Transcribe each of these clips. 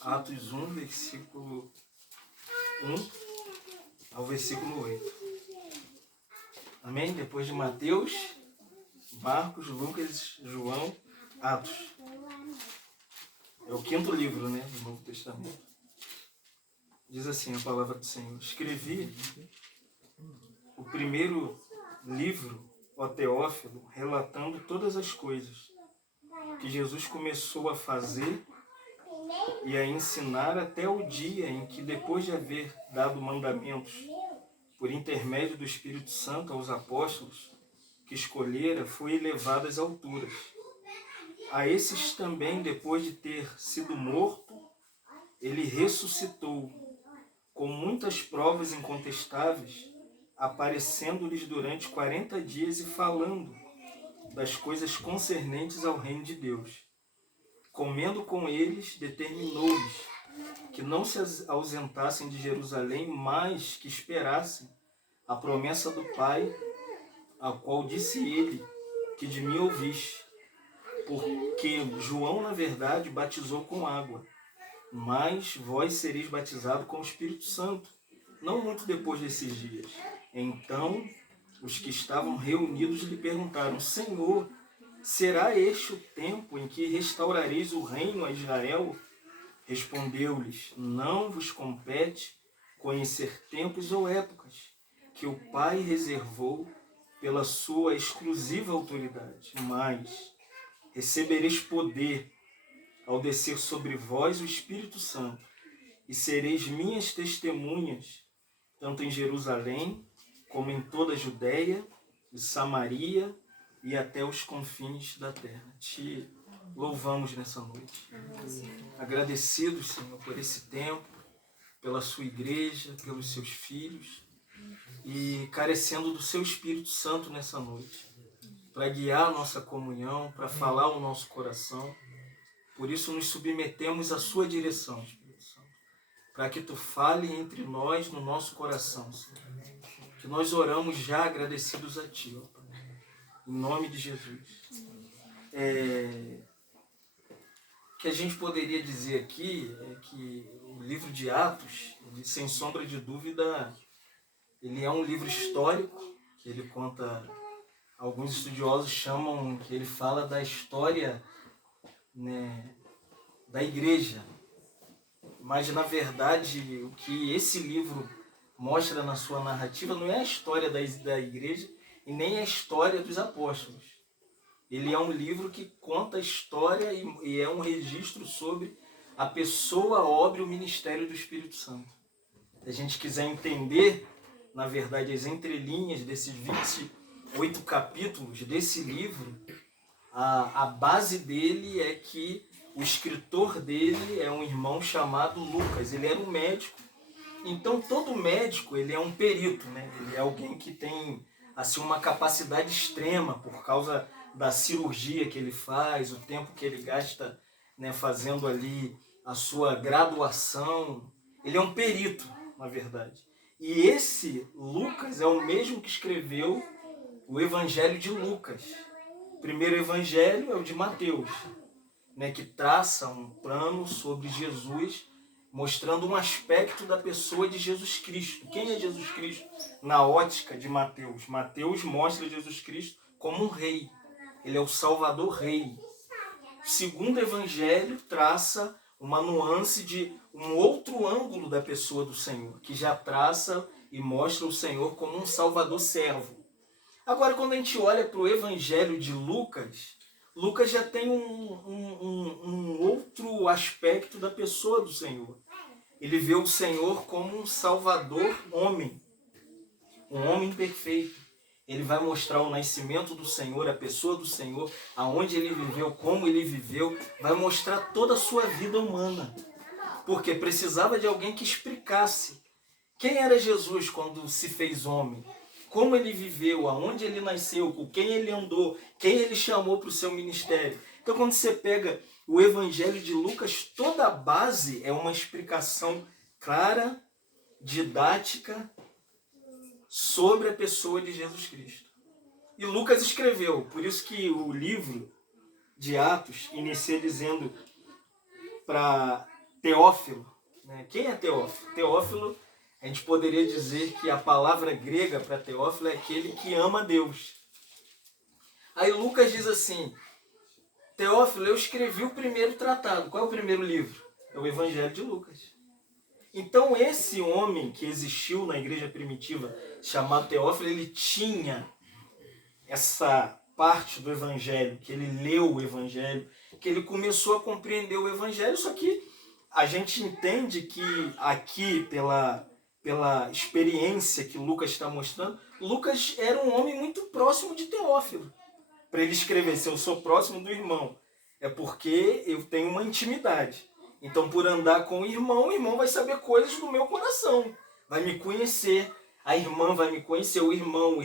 Atos 1, versículo 1 ao versículo 8. Amém? Depois de Mateus, Marcos, Lucas, João, Atos. É o 5º livro, né, do Novo Testamento. Diz assim a palavra do Senhor: escrevi o primeiro livro, ó Teófilo, relatando todas as coisas que Jesus começou a fazer e a ensinar até o dia em que, depois de haver dado mandamentos por intermédio do Espírito Santo aos apóstolos que escolhera, foi elevado às alturas. A esses também, depois de ter sido morto, ele ressuscitou, com muitas provas incontestáveis, aparecendo-lhes durante 40 dias e falando das coisas concernentes ao reino de Deus. Comendo com eles, determinou-lhes que não se ausentassem de Jerusalém, mas que esperassem a promessa do Pai, a qual disse ele, que de mim ouviste. Porque João, na verdade, batizou com água, mas vós sereis batizados com o Espírito Santo, não muito depois desses dias. Então, os que estavam reunidos lhe perguntaram: Senhor, será este o tempo em que restaurareis o reino a Israel? Respondeu-lhes: não vos compete conhecer tempos ou épocas que o Pai reservou pela sua exclusiva autoridade, mas recebereis poder ao descer sobre vós o Espírito Santo, e sereis minhas testemunhas, tanto em Jerusalém, como em toda a Judéia e Samaria e até os confins da terra. Te louvamos nessa noite. Agradecidos, Senhor, por esse tempo, pela sua igreja, pelos seus filhos, e carecendo do seu Espírito Santo nessa noite, para guiar a nossa comunhão, para falar ao nosso coração. Por isso nos submetemos à sua direção, Espírito Santo, para que tu fale entre nós, no nosso coração, Senhor. Que nós oramos já agradecidos a ti, ó Pai, em nome de Jesus. O que a gente poderia dizer aqui é que o livro de Atos, ele, sem sombra de dúvida, ele é um livro histórico, que ele conta, alguns estudiosos chamam, que ele fala da história, né, da igreja. Mas, na verdade, o que esse livro mostra na sua narrativa não é a história da igreja e nem a história dos apóstolos. Ele é um livro que conta a história e é um registro sobre a pessoa, a obra e o ministério do Espírito Santo. Se a gente quiser entender, na verdade, as entrelinhas desses 28 capítulos desse livro, a base dele é que o escritor dele é um irmão chamado Lucas. Ele era um médico. Então, todo médico, ele é um perito, né? Ele é alguém que tem assim, uma capacidade extrema por causa da cirurgia que ele faz, o tempo que ele gasta, né, fazendo ali a sua graduação. Ele é um perito, na verdade. E esse Lucas é o mesmo que escreveu o Evangelho de Lucas. O primeiro evangelho é o de Mateus, né, que traça um plano sobre Jesus, mostrando um aspecto da pessoa de Jesus Cristo. Quem é Jesus Cristo na ótica de Mateus? Mateus mostra Jesus Cristo como um rei. Ele é o Salvador Rei. O segundo evangelho traça uma nuance de um outro ângulo da pessoa do Senhor, que já traça e mostra o Senhor como um Salvador servo. Agora, quando a gente olha para o evangelho de Lucas, Lucas já tem um outro aspecto da pessoa do Senhor. Ele vê o Senhor como um Salvador homem, um homem perfeito. Ele vai mostrar o nascimento do Senhor, a pessoa do Senhor, aonde ele viveu, como ele viveu, vai mostrar toda a sua vida humana. Porque precisava de alguém que explicasse quem era Jesus quando se fez homem, como ele viveu, aonde ele nasceu, com quem ele andou, quem ele chamou para o seu ministério. Então, quando você pega o Evangelho de Lucas, toda a base é uma explicação clara, didática, sobre a pessoa de Jesus Cristo. E Lucas escreveu, por isso que o livro de Atos inicia dizendo para Teófilo, né? Quem é Teófilo? Teófilo, a gente poderia dizer que a palavra grega para Teófilo é aquele que ama Deus. Aí Lucas diz assim: Teófilo, eu escrevi o primeiro tratado. Qual é o primeiro livro? É o Evangelho de Lucas. Então esse homem que existiu na igreja primitiva, chamado Teófilo, ele tinha essa parte do Evangelho, que ele leu o Evangelho, que ele começou a compreender o Evangelho, só que a gente entende que aqui, pela experiência que Lucas está mostrando, Lucas era um homem muito próximo de Teófilo. Para ele escrever, se eu sou próximo do irmão, é porque eu tenho uma intimidade. Então, por andar com o irmão vai saber coisas do meu coração, vai me conhecer, a irmã vai me conhecer, o irmão,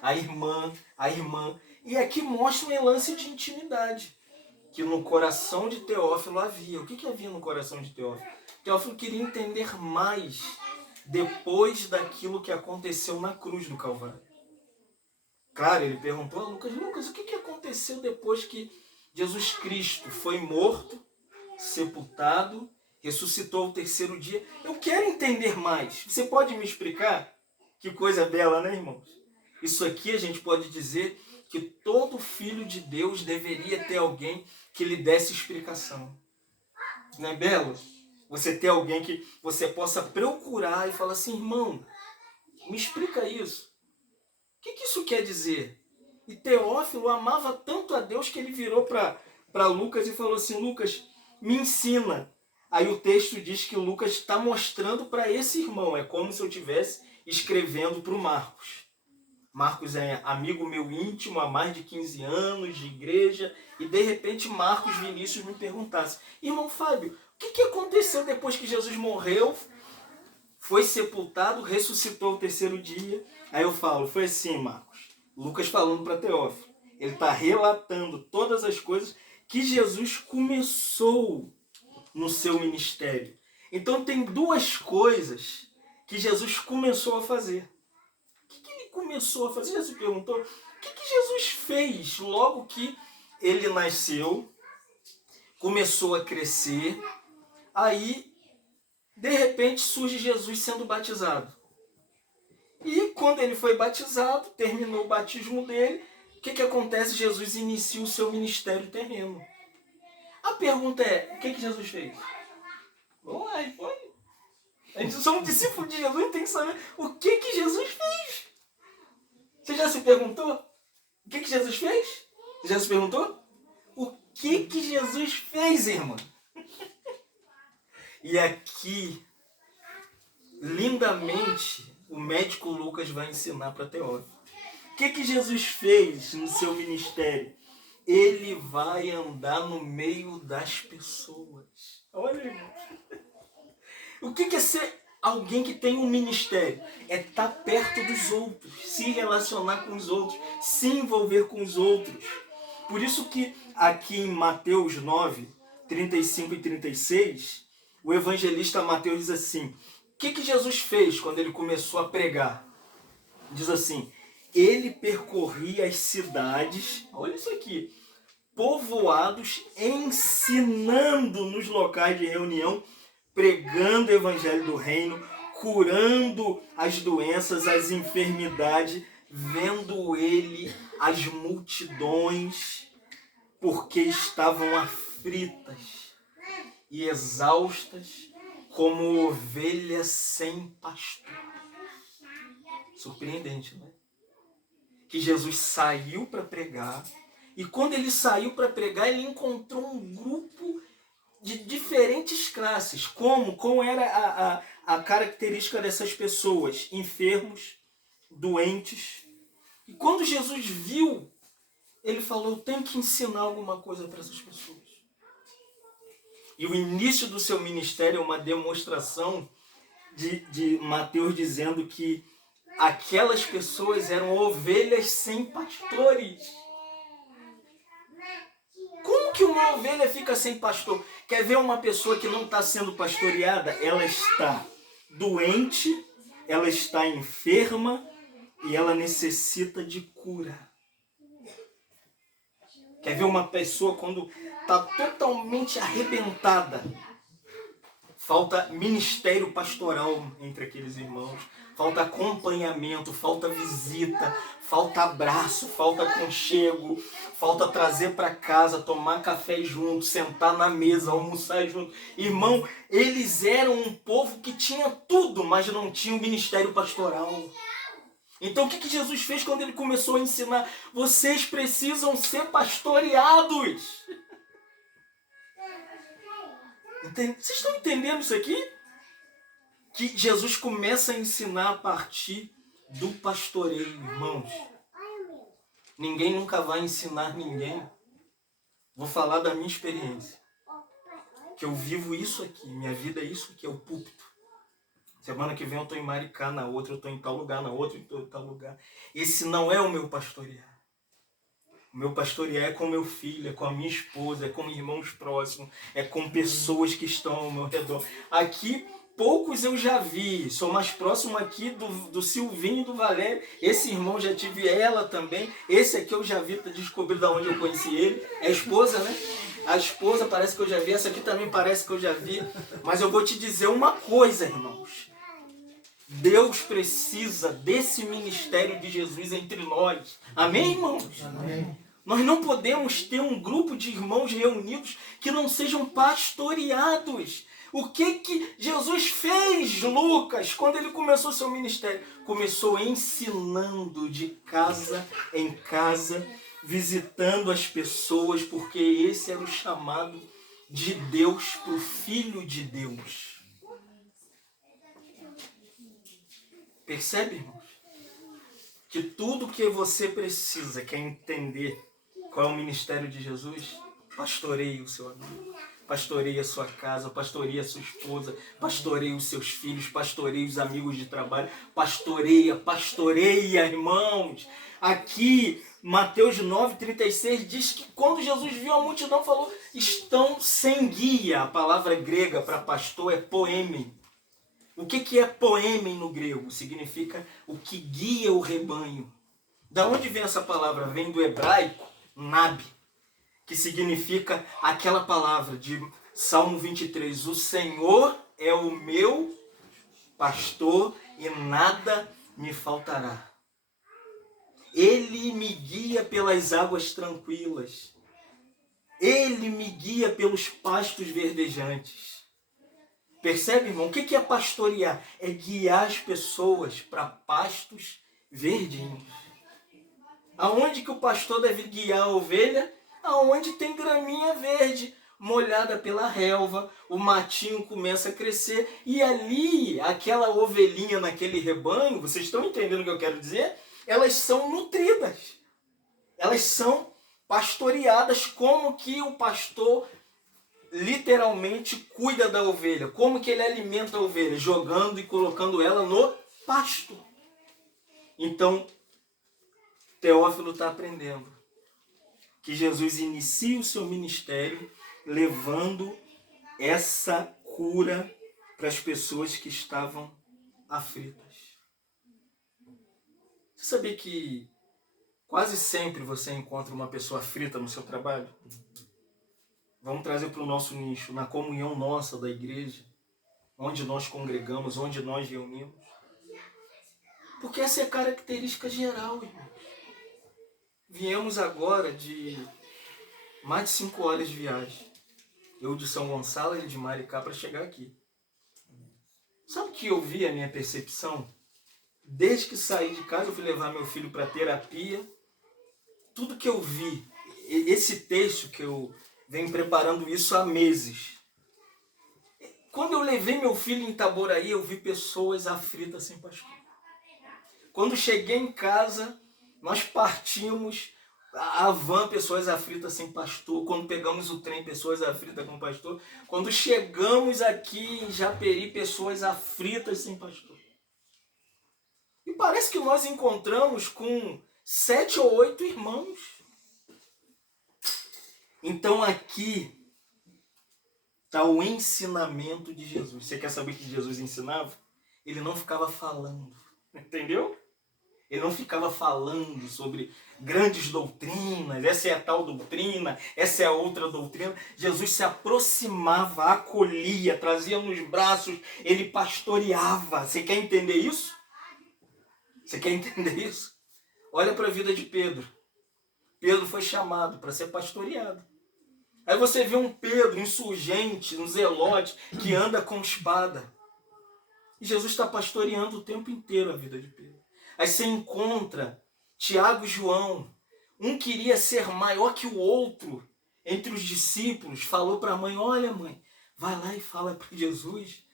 a irmã. E aqui mostra um lance de intimidade que no coração de Teófilo havia. O que havia no coração de Teófilo? Teófilo queria entender mais depois daquilo que aconteceu na cruz do Calvário. Claro, ele perguntou a Lucas: Lucas, o que aconteceu depois que Jesus Cristo foi morto, sepultado, ressuscitou ao terceiro dia? Eu quero entender mais. Você pode me explicar? Que coisa bela, né, irmãos? Isso aqui a gente pode dizer que todo filho de Deus deveria ter alguém que lhe desse explicação. Não é belo? Você ter alguém que você possa procurar e falar assim: irmão, me explica isso. O que isso quer dizer? E Teófilo amava tanto a Deus que ele virou para Lucas e falou assim: Lucas, me ensina. Aí o texto diz que Lucas está mostrando para esse irmão. É como se eu estivesse escrevendo para o Marcos. Marcos é amigo meu íntimo há mais de 15 anos de igreja. E de repente Marcos Vinícius me perguntasse: irmão Fábio, o que aconteceu depois que Jesus morreu, foi sepultado, ressuscitou o terceiro dia? Aí eu falo: foi assim, Marcos. Lucas falando para Teófilo. Ele está relatando todas as coisas que Jesus começou no seu ministério. Então tem duas coisas que Jesus começou a fazer. O que ele começou a fazer? Jesus perguntou. O que Jesus fez logo que ele nasceu, começou a crescer, aí de repente surge Jesus sendo batizado. E quando ele foi batizado, terminou o batismo dele, o que acontece? Jesus inicia o seu ministério terreno. A pergunta é: o que Jesus fez? Vamos lá, responde. A gente somos discípulos de Jesus e tem que saber o que Jesus fez. Você já se perguntou? O que Jesus fez? Você já se perguntou? O que Jesus fez, irmã? E aqui, lindamente, o médico Lucas vai ensinar para Teófilo. O que Jesus fez no seu ministério? Ele vai andar no meio das pessoas. Olha, irmão. O que é ser alguém que tem um ministério? É estar perto dos outros, se relacionar com os outros, se envolver com os outros. Por isso que aqui em Mateus 9, 35 e 36, o evangelista Mateus diz assim: o que Jesus fez quando ele começou a pregar? Diz assim: ele percorria as cidades, olha isso aqui, povoados, ensinando nos locais de reunião, pregando o evangelho do reino, curando as doenças, as enfermidades, vendo ele as multidões, porque estavam aflitas e exaustas como ovelhas sem pastor. Surpreendente, né? Que Jesus saiu para pregar, e quando ele saiu para pregar, ele encontrou um grupo de diferentes classes. Como era a característica dessas pessoas? Enfermos, doentes. E quando Jesus viu, ele falou: eu tenho que ensinar alguma coisa para essas pessoas. E o início do seu ministério é uma demonstração de Mateus dizendo que aquelas pessoas eram ovelhas sem pastores. Como que uma ovelha fica sem pastor? Quer ver uma pessoa que não está sendo pastoreada? Ela está doente, ela está enferma e ela necessita de cura. Quer ver uma pessoa quando está totalmente arrebentada? falta ministério pastoral entre aqueles irmãos, falta acompanhamento, falta visita, falta abraço, falta aconchego, falta trazer para casa, tomar café junto, sentar na mesa, almoçar junto. Irmão, eles eram um povo que tinha tudo, mas não tinha um ministério pastoral. Então o que Jesus fez quando ele começou a ensinar? Vocês precisam ser pastoreados. Vocês estão entendendo isso aqui? Que Jesus começa a ensinar a partir do pastoreio, irmãos. Ninguém nunca vai ensinar ninguém. Vou falar da minha experiência. Que eu vivo isso aqui, minha vida é isso aqui, é o púlpito. Semana que vem eu estou em Maricá, na outra eu estou em tal lugar, na outra eu estou em tal lugar. Esse não é o meu pastorear. O meu pastorear é com meu filho, é com a minha esposa, é com irmãos próximos, é com pessoas que estão ao meu redor. Aqui, poucos eu já vi, sou mais próximo aqui do Silvinho e do Valério. Esse irmão já tive ela também. Esse aqui eu já vi, descobri de onde eu conheci ele. É a esposa, né? A esposa parece que eu já vi, essa aqui também parece que eu já vi. Mas eu vou te dizer uma coisa, irmãos. Deus precisa desse ministério de Jesus entre nós. Amém, irmãos? Amém. Nós não podemos ter um grupo de irmãos reunidos que não sejam pastoreados. O que Jesus fez, Lucas, quando ele começou seu ministério? Começou ensinando de casa em casa, visitando as pessoas, porque esse era o chamado de Deus para o Filho de Deus. Percebe, irmãos? Que tudo que você precisa, quer entender qual é o ministério de Jesus, pastoreie o seu amigo, pastoreie a sua casa, pastoreie a sua esposa, pastoreie os seus filhos, pastoreie os amigos de trabalho, pastoreia, irmãos. Aqui, Mateus 9,36 diz que quando Jesus viu a multidão, falou, estão sem guia. A palavra grega para pastor é poemen. O que é poemen no grego? Significa o que guia o rebanho. Da onde vem essa palavra? Vem do hebraico, nab, que significa aquela palavra de Salmo 23. O Senhor é o meu pastor e nada me faltará. Ele me guia pelas águas tranquilas. Ele me guia pelos pastos verdejantes. Percebe, irmão? O que é pastorear? É guiar as pessoas para pastos verdinhos. Aonde que o pastor deve guiar a ovelha? Aonde tem graminha verde, molhada pela relva, o matinho começa a crescer e ali, aquela ovelhinha naquele rebanho, vocês estão entendendo o que eu quero dizer? Elas são nutridas. Elas são pastoreadas como que o pastor literalmente cuida da ovelha. Como que ele alimenta a ovelha? Jogando e colocando ela no pasto. Então, Teófilo está aprendendo que Jesus inicia o seu ministério levando essa cura para as pessoas que estavam aflitas. Você sabia que quase sempre você encontra uma pessoa aflita no seu trabalho? Vamos trazer para o nosso nicho, na comunhão nossa da igreja, onde nós congregamos, onde nós reunimos. Porque essa é a característica geral, irmãos. Viemos agora de mais de 5 horas de viagem. Eu de São Gonçalo, ele de Maricá, para chegar aqui. Sabe o que eu vi, a minha percepção? Desde que saí de casa, eu fui levar meu filho para terapia. Tudo que eu vi, esse texto que eu venho preparando isso há meses. Quando eu levei meu filho em Itaboraí, eu vi pessoas aflitas sem pastor. Quando cheguei em casa, nós partimos a van, pessoas aflitas sem pastor. Quando pegamos o trem, pessoas aflitas com pastor. Quando chegamos aqui em Japeri, pessoas aflitas sem pastor. E parece que nós encontramos com 7 ou 8 irmãos. Então aqui está o ensinamento de Jesus. Você quer saber o que Jesus ensinava? Ele não ficava falando. Entendeu? Ele não ficava falando sobre grandes doutrinas, essa é a tal doutrina, essa é a outra doutrina. Jesus se aproximava, acolhia, trazia nos braços, ele pastoreava. Você quer entender isso? Você quer entender isso? Olha para a vida de Pedro. Pedro foi chamado para ser pastoreado. Aí você vê um Pedro insurgente, um zelote, que anda com espada. E Jesus está pastoreando o tempo inteiro a vida de Pedro. Aí você encontra Tiago e João. Um queria ser maior que o outro entre os discípulos. Falou para a mãe, olha mãe, vai lá e fala para Jesus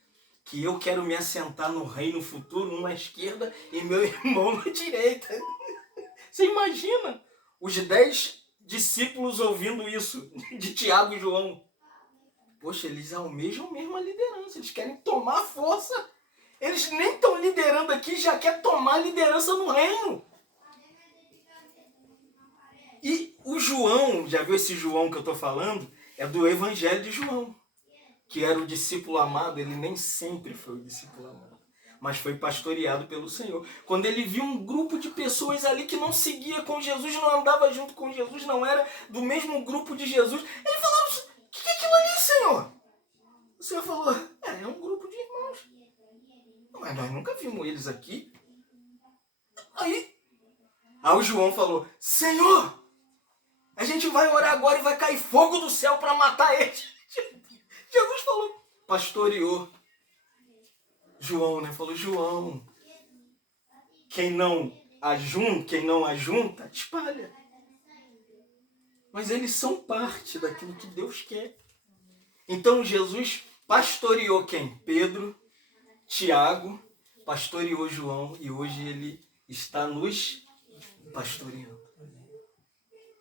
que eu quero me assentar no reino futuro, um na esquerda e meu irmão na direita. Você imagina os 10 discípulos ouvindo isso, de Tiago e João. Poxa, eles almejam mesmo a liderança, eles querem tomar força. Eles nem estão liderando aqui, já quer tomar liderança no reino. E o João, já viu esse João que eu estou falando? É do Evangelho de João, que era o discípulo amado. Ele nem sempre foi o discípulo amado, mas foi pastoreado pelo Senhor. Quando ele viu um grupo de pessoas ali que não seguia com Jesus, não andava junto com Jesus, não era do mesmo grupo de Jesus, ele falou, o que é aquilo ali, Senhor? O Senhor falou, é um grupo de irmãos. Mas nós nunca vimos eles aqui. Aí o João falou, Senhor, a gente vai orar agora e vai cair fogo do céu para matar eles. Jesus falou, pastoreou João, né? Falou, João, quem não ajunta, espalha. Mas eles são parte daquilo que Deus quer. Então Jesus pastoreou quem? Pedro, Tiago, pastoreou João e hoje ele está nos pastoreando.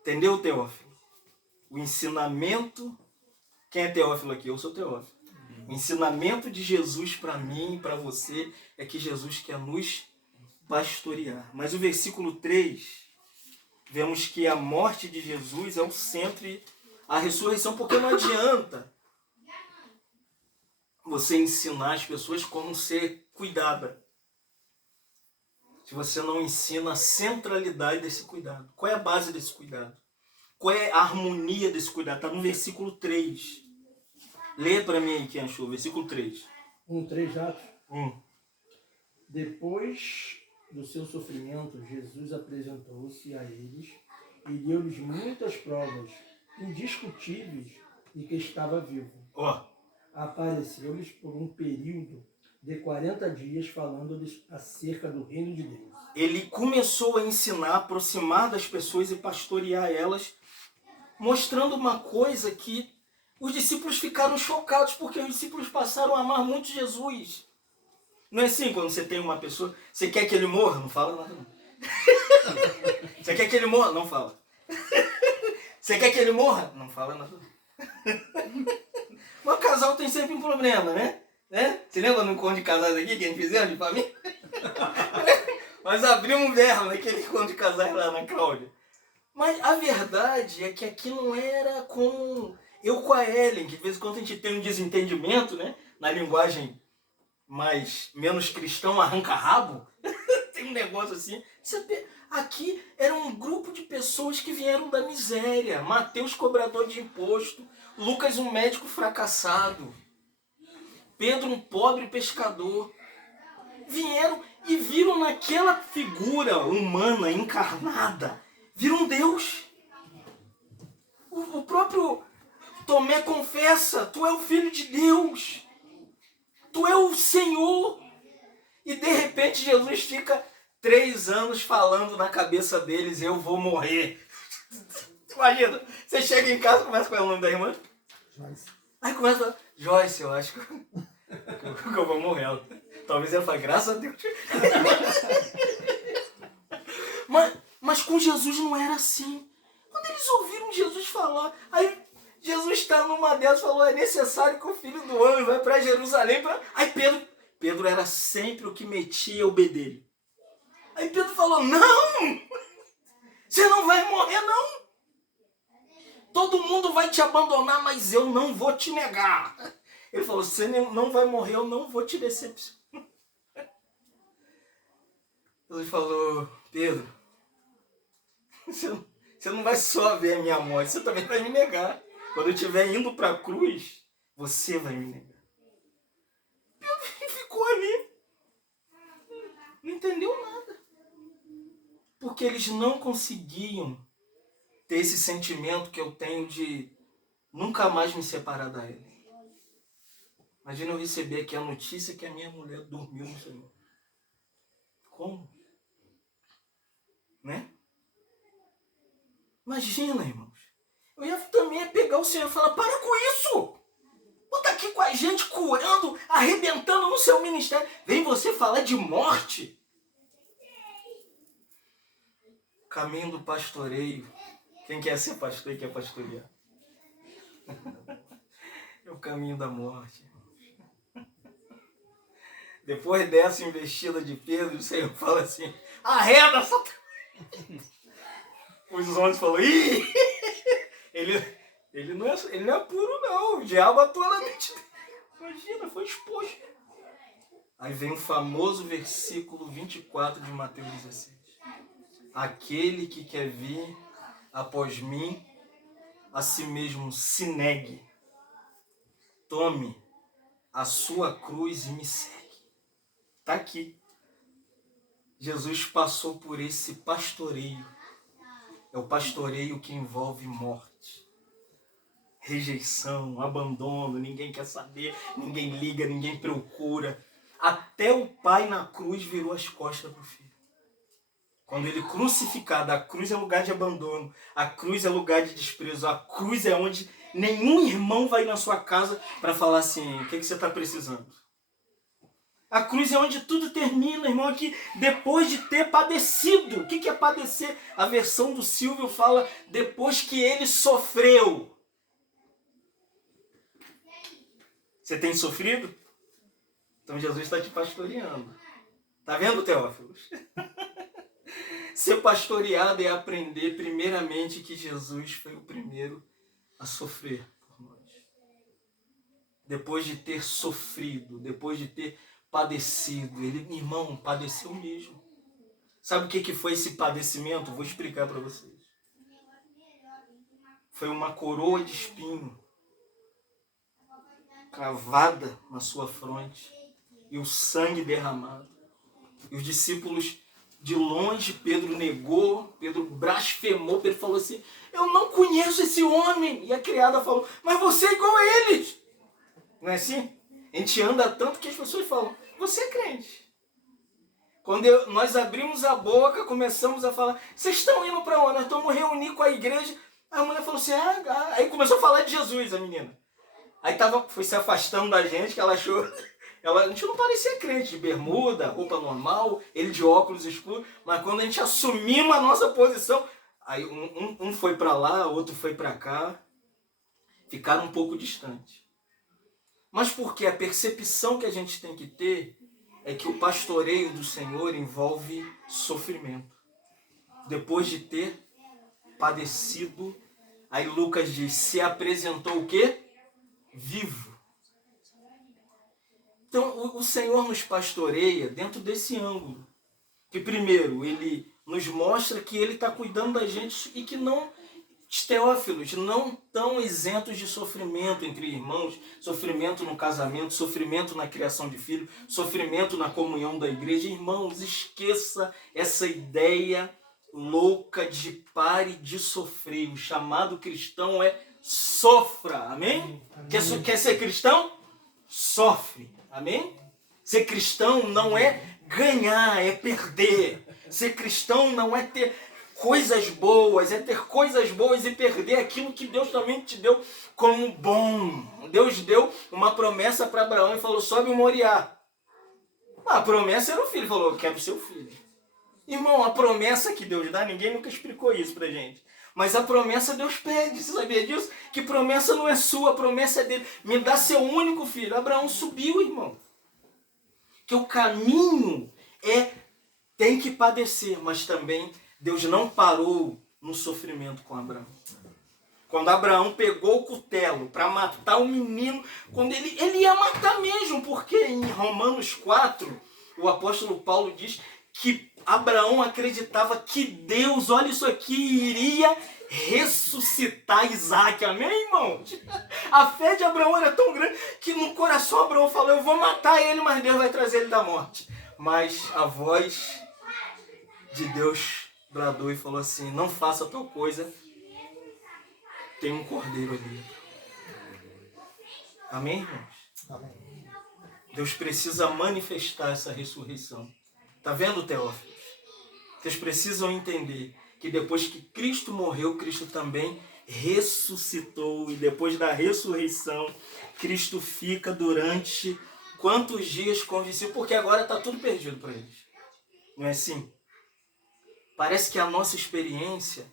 Entendeu, Teófilo? O ensinamento... Quem é Teófilo aqui? Eu sou Teófilo. O ensinamento de Jesus para mim e para você é que Jesus quer nos pastorear. Mas o versículo 3, vemos que a morte de Jesus é o centro e a ressurreição, porque não adianta você ensinar as pessoas como ser cuidada se você não ensina a centralidade desse cuidado. Qual é a base desse cuidado? Qual é a harmonia desse cuidado? Está no versículo 3. Lê para mim aí, quem achou. Versículo 3. 3 Atos. Depois do seu sofrimento, Jesus apresentou-se a eles e deu-lhes muitas provas indiscutíveis de que estava vivo. Apareceu-lhes por um período de 40 dias, falando-lhes acerca do reino de Deus. Ele começou a ensinar, aproximar das pessoas e pastorear elas, mostrando uma coisa que os discípulos ficaram chocados, porque os discípulos passaram a amar muito Jesus. Não é assim quando você tem uma pessoa, você quer que ele morra? Não fala nada não. Você quer que ele morra? Não fala. Você quer que ele morra? Não fala nada não. Mas o casal tem sempre um problema, né? Você lembra no encontro de casais aqui que a gente fizemos de família? Mas abrimos um verbo naquele encontro de casais lá na Cláudia. Mas a verdade é que aqui não era com eu com a Ellen, que de vez em quando a gente tem um desentendimento, né? Na linguagem menos cristão, arranca-rabo. Tem um negócio assim. Aqui era um grupo de pessoas que vieram da miséria. Mateus, cobrador de imposto. Lucas, um médico fracassado. Pedro, um pobre pescador. Vieram e viram naquela figura humana, encarnada, viram Deus. O próprio Tomé confessa, tu é o Filho de Deus. Tu é o Senhor. E de repente Jesus fica 3 anos falando na cabeça deles, eu vou morrer. Imagina, você chega em casa e começa com o nome da irmã? Joyce. Aí começa a falar, Joyce, eu acho que eu vou morrer. Talvez ela fale, graças a Deus. mas com Jesus não era assim. Quando eles ouviram Jesus falar, aí Jesus está numa delas e falou, é necessário que o Filho do Homem vá para Jerusalém. Aí Pedro era sempre o que metia o bedelho. Aí Pedro falou, não! Você não vai morrer, não! Todo mundo vai te abandonar, mas eu não vou te negar. Ele falou, você não vai morrer, eu não vou te decepcionar. Ele falou, Pedro, você não vai só ver a minha morte, você também vai me negar. Quando eu estiver indo para a cruz, você vai me negar. Pedro ficou ali. Não entendeu nada. Porque eles não conseguiam ter esse sentimento que eu tenho de nunca mais me separar da ele. Imagina eu receber aqui a notícia que a minha mulher dormiu no Senhor. Como? Né? Imagina, irmãos. Eu ia também pegar o Senhor e falar, para com isso! Você tá aqui com a gente curando, arrebentando no seu ministério. Vem você falar de morte? Caminho do pastoreio. Quem quer ser pastor e quer pastorear? É o caminho da morte. Depois dessa investida de Pedro, o Senhor fala assim, arreda, Satanás! Os homens falam, ih! Ele não é puro, não. O diabo atua na mente dele. Imagina, foi exposto. Aí vem o famoso versículo 24 de Mateus 16. Aquele que quer vir após mim, a si mesmo se negue. Tome a sua cruz e me segue. Está aqui. Jesus passou por esse pastoreio. É o pastoreio que envolve morte, rejeição, abandono, ninguém quer saber, ninguém liga, ninguém procura. Até o pai na cruz virou as costas para o filho. Quando ele crucificado, a cruz é lugar de abandono, a cruz é lugar de desprezo, a cruz é onde nenhum irmão vai na sua casa para falar assim, o que você está precisando? A cruz é onde tudo termina, irmão, aqui, depois de ter padecido. O que é padecer? A versão do Silvio fala, depois que ele sofreu. Você tem sofrido? Então Jesus está te pastoreando. Tá vendo, Teófilos? Ser pastoreado é aprender, primeiramente, que Jesus foi o primeiro a sofrer por nós. Depois de ter sofrido, depois de ter padecido, ele, irmão, padeceu mesmo. Sabe o que foi esse padecimento? Vou explicar para vocês. Foi uma coroa de espinho cravada na sua fronte e o sangue derramado. E os discípulos de longe, Pedro negou, Pedro blasfemou, Pedro falou assim, eu não conheço esse homem. E a criada falou, mas você é igual a eles. Não é assim? A gente anda tanto que as pessoas falam, você é crente. Quando nós abrimos a boca, começamos a falar, vocês estão indo para onde? Nós estamos reunidos com a igreja. A mulher falou assim, aí começou a falar de Jesus, a menina. Aí foi se afastando da gente, que ela achou, a gente não parecia crente, de bermuda, roupa normal, ele de óculos escuros, mas quando a gente assumimos a nossa posição, aí um foi para lá, outro foi para cá, ficaram um pouco distantes. Mas porque a percepção que a gente tem que ter é que o pastoreio do Senhor envolve sofrimento. Depois de ter padecido, aí Lucas diz, se apresentou o quê? Vivo. Então o Senhor nos pastoreia dentro desse ângulo. Que primeiro, ele nos mostra que ele está cuidando da gente e que não... Teófilos não tão isentos de sofrimento entre irmãos, sofrimento no casamento, sofrimento na criação de filhos, sofrimento na comunhão da igreja. Irmãos, esqueça essa ideia louca de pare de sofrer. O chamado cristão é sofra, amém? Amém. Quer ser cristão? Sofre, amém? Ser cristão não é ganhar, é perder. Ser cristão não é ter coisas boas, é ter coisas boas e perder aquilo que Deus também te deu como bom. Deus deu uma promessa para Abraão e falou, sobe o Moriá. A promessa era o filho, falou, eu quero seu filho. Irmão, a promessa que Deus dá, ninguém nunca explicou isso pra gente. Mas a promessa Deus pede, você sabia disso? Que promessa não é sua, a promessa é dele. Me dá seu único filho. Abraão subiu, irmão. Que o caminho tem que padecer, mas também Deus não parou no sofrimento com Abraão. Quando Abraão pegou o cutelo para matar o menino, quando ele ia matar mesmo, porque em Romanos 4, o apóstolo Paulo diz que Abraão acreditava que Deus, olha isso aqui, iria ressuscitar Isaac. Amém, irmãos? A fé de Abraão era tão grande que no coração Abraão falou, eu vou matar ele, mas Deus vai trazer ele da morte. Mas a voz de Deus bradou e falou assim, não faça tal coisa, tem um cordeiro ali. Amém, irmãos? Amém. Deus precisa manifestar essa ressurreição. Tá vendo, Teófilos? Vocês precisam entender que depois que Cristo morreu, Cristo também ressuscitou. E depois da ressurreição, Cristo fica durante quantos dias com os discípulos? Porque agora está tudo perdido para eles. Não é assim? Parece que a nossa experiência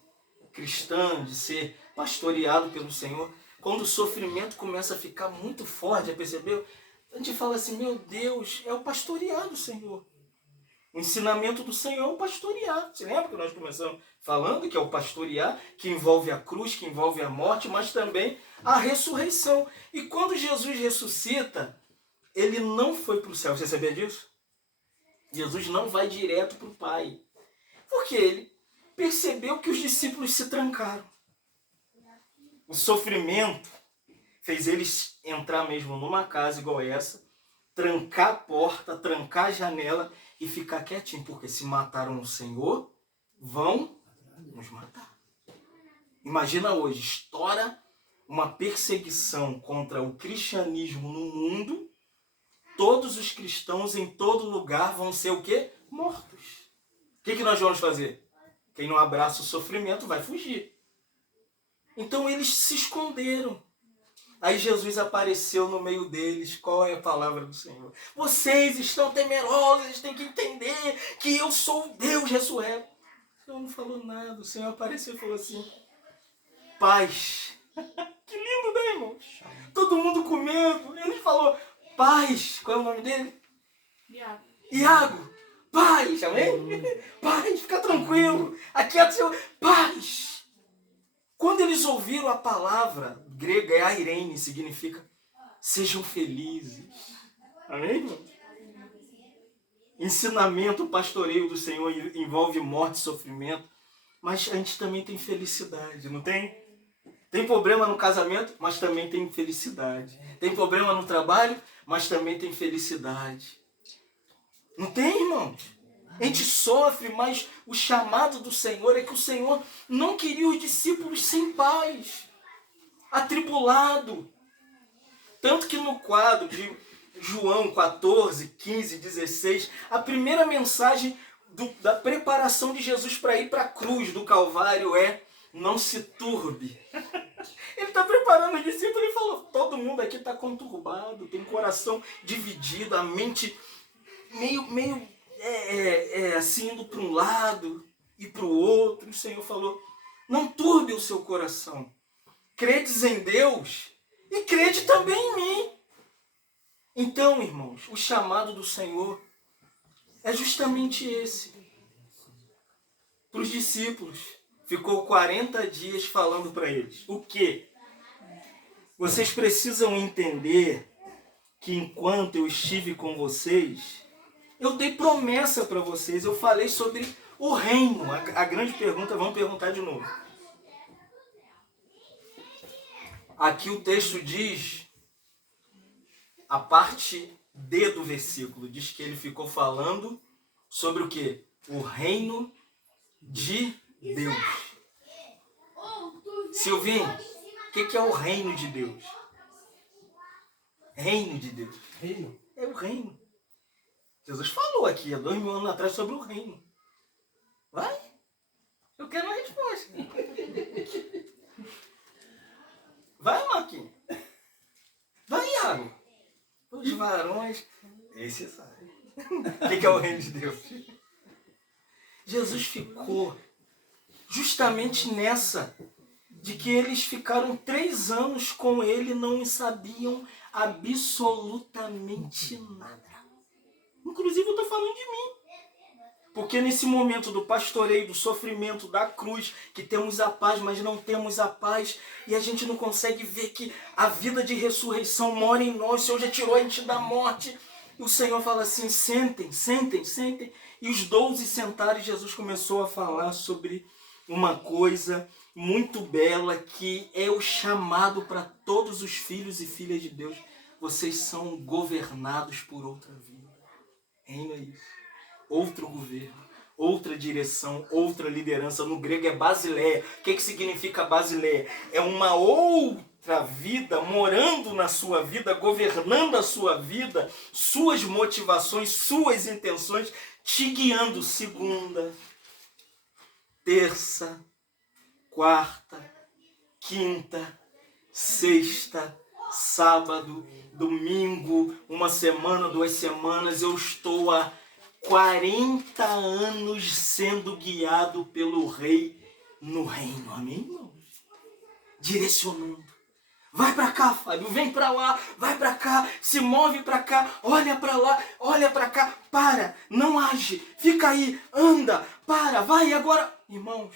cristã de ser pastoreado pelo Senhor, quando o sofrimento começa a ficar muito forte, já percebeu? A gente fala assim, meu Deus, é o pastorear do Senhor. O ensinamento do Senhor é o pastorear. Você lembra que nós começamos falando que é o pastorear, que envolve a cruz, que envolve a morte, mas também a ressurreição. E quando Jesus ressuscita, ele não foi para o céu. Você sabia disso? Jesus não vai direto para o Pai. Porque ele percebeu que os discípulos se trancaram. O sofrimento fez eles entrar mesmo numa casa igual essa, trancar a porta, trancar a janela e ficar quietinho, porque se mataram o Senhor, vão nos matar. Imagina hoje, estoura uma perseguição contra o cristianismo no mundo, todos os cristãos em todo lugar vão ser o quê? Mortos. O que nós vamos fazer? Quem não abraça o sofrimento vai fugir. Então eles se esconderam. Aí Jesus apareceu no meio deles. Qual é a palavra do Senhor? Vocês estão temerosos, vocês têm que entender que eu sou o Deus ressurreto. O Senhor não falou nada. O Senhor apareceu e falou assim, paz. Que lindo, né, irmãos? Todo mundo com medo. Ele falou, paz. Qual é o nome dele? Iago. Paz, amém? Paz, fica tranquilo. Aquieta o Senhor. Paz. Quando eles ouviram a palavra grega, é airene, significa sejam felizes. Amém, irmão? Ensinamento, pastoreio do Senhor envolve morte e sofrimento, mas a gente também tem felicidade, não tem? Tem problema no casamento, mas também tem felicidade. Tem problema no trabalho, mas também tem felicidade. Não tem, irmãos? A gente sofre, mas o chamado do Senhor é que o Senhor não queria os discípulos sem paz, atribulado. Tanto que no quadro de João 14, 15, 16, a primeira mensagem da preparação de Jesus para ir para a cruz do Calvário é não se turbe. Ele está preparando os discípulos e falou, todo mundo aqui está conturbado, tem o coração dividido, a mente meio assim, indo para um lado e para o outro. O Senhor falou, não turbe o seu coração. Credes em Deus e crede também em mim. Então, irmãos, o chamado do Senhor é justamente esse. Para os discípulos, ficou 40 dias falando para eles. O quê? Vocês precisam entender que enquanto eu estive com vocês, eu dei promessa para vocês, eu falei sobre o reino. A grande pergunta, vamos perguntar de novo. Aqui o texto diz, a parte D do versículo, diz que ele ficou falando sobre o quê? O reino de Deus. Silvinho, o que é o reino de Deus? Reino de Deus. Reino? É o reino. Jesus falou aqui há 2000 anos atrás sobre o reino. Vai? Eu quero uma resposta. Vai, Marquinhos. Vai, Iago. Os varões. Esse sabe. O que é o reino de Deus? Jesus ficou justamente nessa, de que eles ficaram 3 anos com ele e não sabiam absolutamente nada. Inclusive eu estou falando de mim. Porque nesse momento do pastoreio, do sofrimento, da cruz, que temos a paz, mas não temos a paz, e a gente não consegue ver que a vida de ressurreição mora em nós, o Senhor já tirou a gente da morte, E o Senhor fala assim, sentem, sentem, sentem. E os 12 sentaram e Jesus começou a falar sobre uma coisa muito bela que é o chamado para todos os filhos e filhas de Deus. Vocês são governados por outra vida. Reino é isso. Outro governo, outra direção, outra liderança. No grego é basileia. O que significa basileia? É uma outra vida morando na sua vida, governando a sua vida, suas motivações, suas intenções, te guiando segunda, terça, quarta, quinta, sexta, sábado, domingo, uma semana, 2 semanas. Eu estou há 40 anos sendo guiado pelo Rei no reino. Amém, irmãos? Direcionando. Vai para cá, Fábio, vem para lá, vai para cá, se move para cá, olha para lá, olha para cá, para, não age, fica aí, anda, para, vai agora. Irmãos,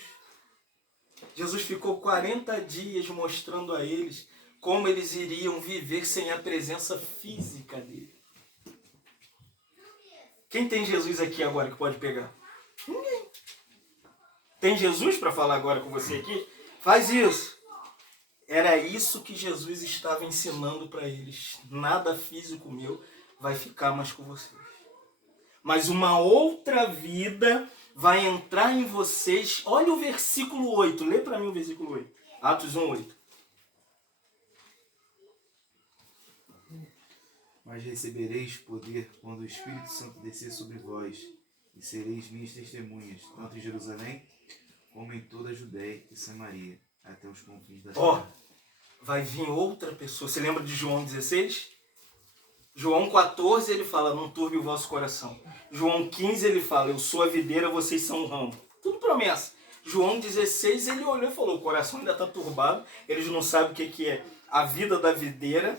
Jesus ficou 40 dias mostrando a eles como eles iriam viver sem a presença física dele. Quem tem Jesus aqui agora que pode pegar? Ninguém. Tem Jesus para falar agora com você aqui? Faz isso. Era isso que Jesus estava ensinando para eles. Nada físico meu vai ficar mais com vocês. Mas uma outra vida vai entrar em vocês. Olha o versículo 8. Lê para mim o versículo 8. Atos 1, 8. Mas recebereis poder quando o Espírito Santo descer sobre vós, e sereis minhas testemunhas, tanto em Jerusalém, como em toda a Judéia e Samaria, até os confins da terra. Vai vir outra pessoa. Você lembra de João 16? João 14 ele fala, não turbe o vosso coração. João 15 ele fala, eu sou a videira, vocês são o ramo. Tudo promessa. João 16 ele olhou e falou, o coração ainda está turbado, eles não sabem o que é a vida da videira,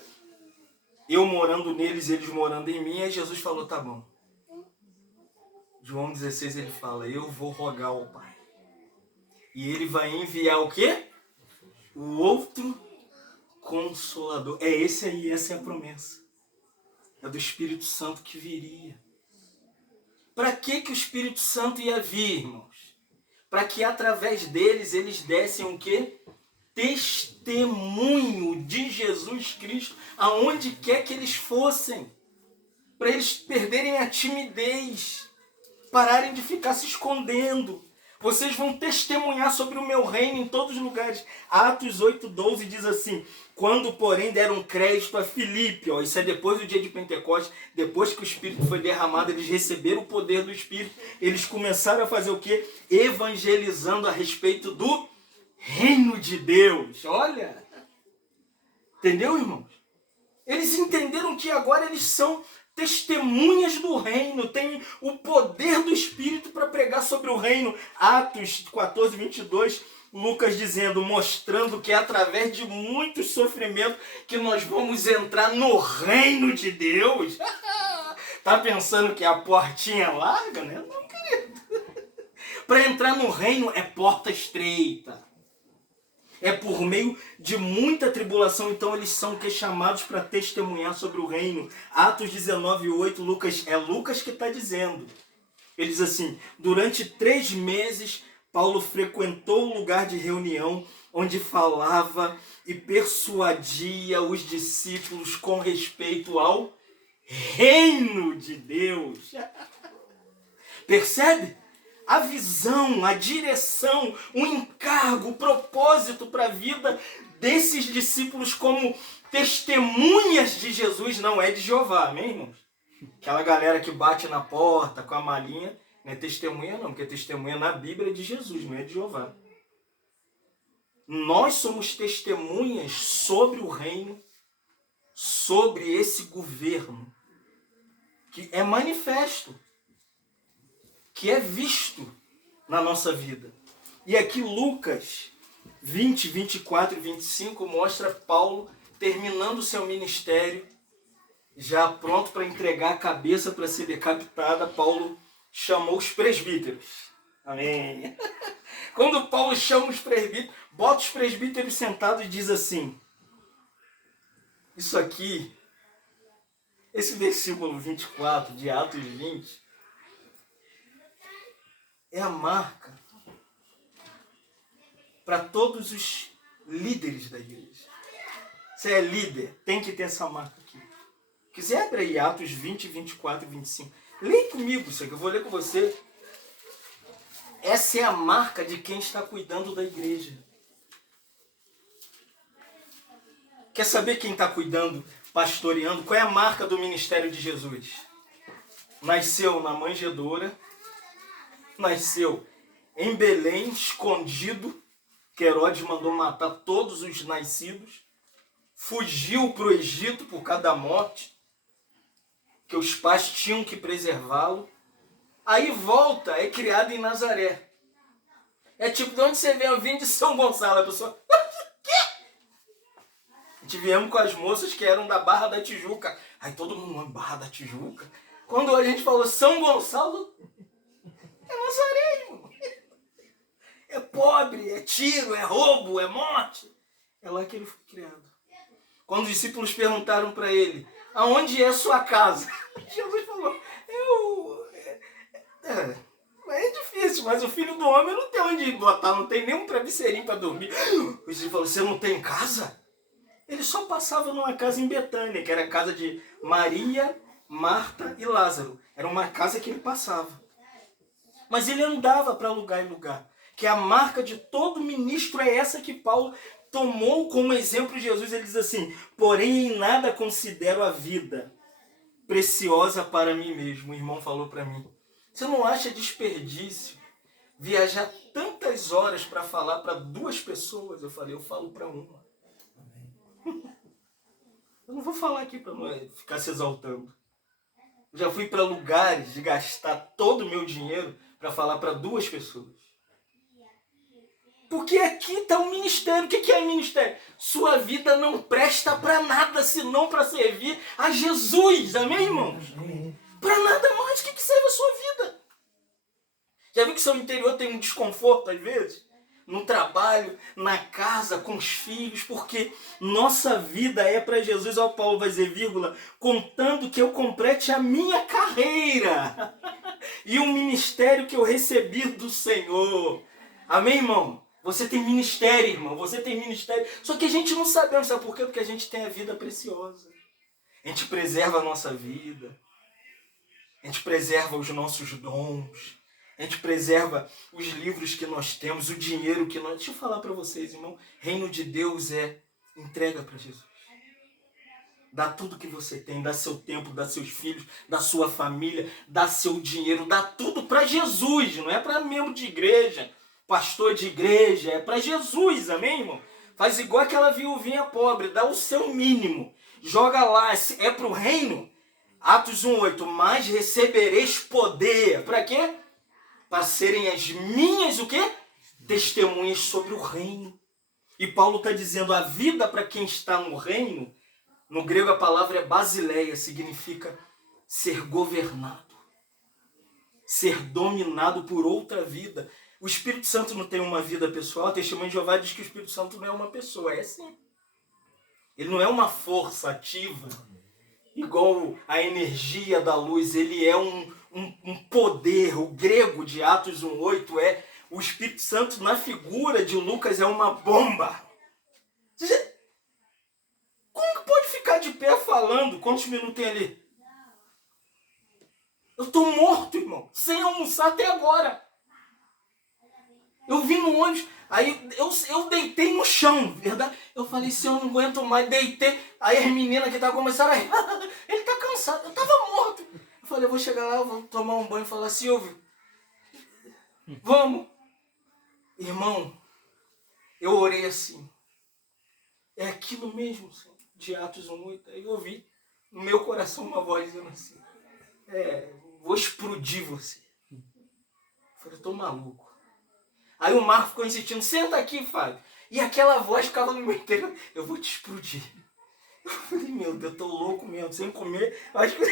eu morando neles, eles morando em mim. Aí Jesus falou, tá bom. João 16 ele fala, eu vou rogar ao Pai. E ele vai enviar o quê? O outro Consolador. É esse aí, essa é a promessa. É do Espírito Santo que viria. Para que o Espírito Santo ia vir, irmãos? Para que através deles eles dessem o quê? Testemunho de Jesus Cristo aonde quer que eles fossem. Para eles perderem a timidez, pararem de ficar se escondendo. Vocês vão testemunhar sobre o meu reino em todos os lugares. Atos 8:12 diz assim, quando, porém, deram crédito a Filipe, isso é depois do dia de Pentecostes, depois que o Espírito foi derramado, eles receberam o poder do Espírito, eles começaram a fazer o quê? Evangelizando a respeito do reino de Deus. Olha! Entendeu, irmãos? Eles entenderam que agora eles são testemunhas do reino, tem o poder do Espírito para pregar sobre o reino. Atos 14:22, Lucas dizendo, mostrando que é através de muitos sofrimentos que nós vamos entrar no reino de Deus. Tá pensando que a portinha é larga, né? Não, querido. Para entrar no reino é porta estreita. É por meio de muita tribulação, então eles são chamados para testemunhar sobre o reino. Atos 19:8, Lucas que está dizendo. Ele diz assim, durante 3 meses, Paulo frequentou o lugar de reunião, onde falava e persuadia os discípulos com respeito ao reino de Deus. Percebe? A visão, a direção, o encargo, o propósito para a vida desses discípulos como testemunhas de Jesus não é de Jeová, amém, irmãos? Aquela galera que bate na porta com a malinha, não é testemunha não, porque testemunha na Bíblia é de Jesus, não é de Jeová. Nós somos testemunhas sobre o reino, sobre esse governo, que é manifesto, que é visto na nossa vida. E aqui Lucas 20, 24 e 25 mostra Paulo terminando o seu ministério, já pronto para entregar a cabeça para ser decapitada. Paulo chamou os presbíteros. Amém. Quando Paulo chama os presbíteros, bota os presbíteros sentados e diz assim, isso aqui Esse versículo 24 de Atos 20 é a marca para todos os líderes da igreja. Você é líder, tem que ter essa marca aqui. Quiser, abre aí Atos 20, 24 e 25. Leia comigo isso aqui, eu vou ler com você. Essa é a marca de quem está cuidando da igreja. Quer saber quem está cuidando, pastoreando? Qual é a marca do ministério de Jesus? Nasceu na manjedoura, nasceu em Belém, escondido, que Herodes mandou matar todos os nascidos, fugiu para o Egito por causa da morte, que os pais tinham que preservá-lo. Aí volta, é criado em Nazaré. É tipo, de onde você vem? Eu vim de São Gonçalo. A pessoa, quê? A gente viemos com as moças que eram da Barra da Tijuca. Aí todo mundo, Barra da Tijuca? Quando a gente falou São Gonçalo, é Nazaré, irmão. É pobre, é tiro, é roubo, é morte. É lá que ele foi criado. Quando os discípulos perguntaram para ele, aonde é a sua casa? Jesus falou, é difícil, mas o filho do homem não tem onde botar, não tem nem um travesseirinho para dormir. O discípulo falou, você não tem casa? Ele só passava numa casa em Betânia, que era a casa de Maria, Marta e Lázaro. Era uma casa que ele passava. Mas ele andava para lugar em lugar. Que a marca de todo ministro é essa que Paulo tomou como exemplo de Jesus. Ele diz assim, porém em nada considero a vida preciosa para mim mesmo. O irmão falou para mim, você não acha desperdício viajar tantas horas para falar para duas pessoas? Eu falei, eu falo para uma. Eu não vou falar aqui para não ficar se exaltando. Eu já fui para lugares de gastar todo o meu dinheiro para falar para duas pessoas. Porque aqui está o ministério. O que é ministério? Sua vida não presta para nada senão para servir a Jesus. Amém, irmãos? Para nada mais. O que serve a sua vida? Já viu que seu interior tem um desconforto às vezes? No trabalho, na casa, com os filhos, porque nossa vida é para Jesus. Ó, Paulo vai dizer, vírgula, contando que eu complete a minha carreira e o ministério que eu recebi do Senhor. Amém, irmão? Você tem ministério, irmão, você tem ministério. Só que a gente não sabe por quê? Porque a gente tem a vida preciosa. A gente preserva a nossa vida. A gente preserva os nossos dons. A gente preserva os livros que nós temos, o dinheiro que nós... Deixa eu falar para vocês, irmão. Reino de Deus é entrega para Jesus. Dá tudo que você tem, dá seu tempo, dá seus filhos, dá sua família, dá seu dinheiro, dá tudo para Jesus. Não é para membro de igreja, pastor de igreja, é para Jesus, amém, irmão? Faz igual aquela viuvinha pobre, dá o seu mínimo. Joga lá, é para o reino. Atos 1:8, mas recebereis poder. Para quê? Para serem as minhas, o quê? Testemunhas sobre o reino. E Paulo está dizendo, a vida para quem está no reino, no grego a palavra é basileia, significa ser governado, ser dominado por outra vida. O Espírito Santo não tem uma vida pessoal. A Testemunha de Jeová diz que o Espírito Santo não é uma pessoa, é sim. Ele não é uma força ativa, igual a energia da luz, ele é um poder. O grego de Atos 1:8 é o Espírito Santo na figura de Lucas é uma bomba. Como que pode ficar de pé falando? Quantos minutos tem ali? Eu estou morto, irmão, sem almoçar até agora. Eu vim no ônibus, aí eu deitei no chão, verdade? Eu falei, se eu não aguento mais, deitei. Aí as meninas que estavam começando a rir, ele está cansado, eu estava morto. Eu falei, eu vou chegar lá, eu vou tomar um banho e falar, Silvio, vamos. Irmão, eu orei assim. É aquilo mesmo, Senhor, de Atos 1:8. Aí eu ouvi no meu coração uma voz dizendo assim, vou explodir você. Eu falei, eu estou maluco. Aí o Marco ficou insistindo, senta aqui, Fábio. E aquela voz ficava no meu interior, eu vou te explodir. Eu falei, meu Deus, eu tô louco mesmo, sem comer. Acho que...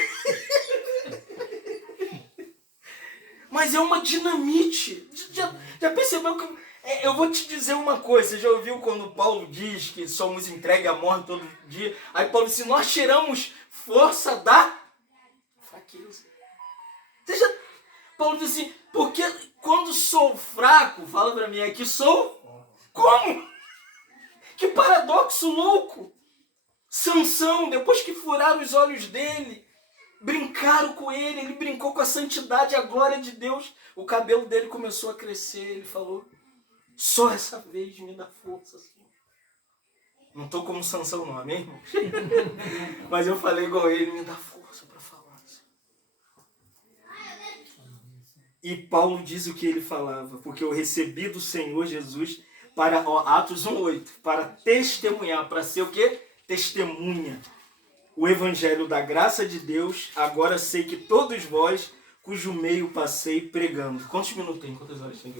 Mas é uma dinamite. Já percebeu que... Eu vou te dizer uma coisa, você já ouviu quando Paulo diz que somos entregues à morte todo dia? Aí Paulo disse, nós tiramos força da Paulo diz assim, porque quando sou fraco, fala para mim, é que sou como? Que paradoxo louco! Sansão, depois que furaram os olhos dele, brincaram com ele, ele brincou com a santidade e a glória de Deus, o cabelo dele começou a crescer, ele falou, só essa vez me dá força, Senhor. Não estou como Sansão não, amém, irmão? Mas eu falei igual ele, me dá força para falar, Senhor. E Paulo diz o que ele falava, porque eu recebi do Senhor Jesus para, Atos 1:8, para testemunhar, para ser o quê? Testemunha. O evangelho da graça de Deus, agora sei que todos vós, cujo meio passei pregando. Quantos minutos tem? Quantas horas tem?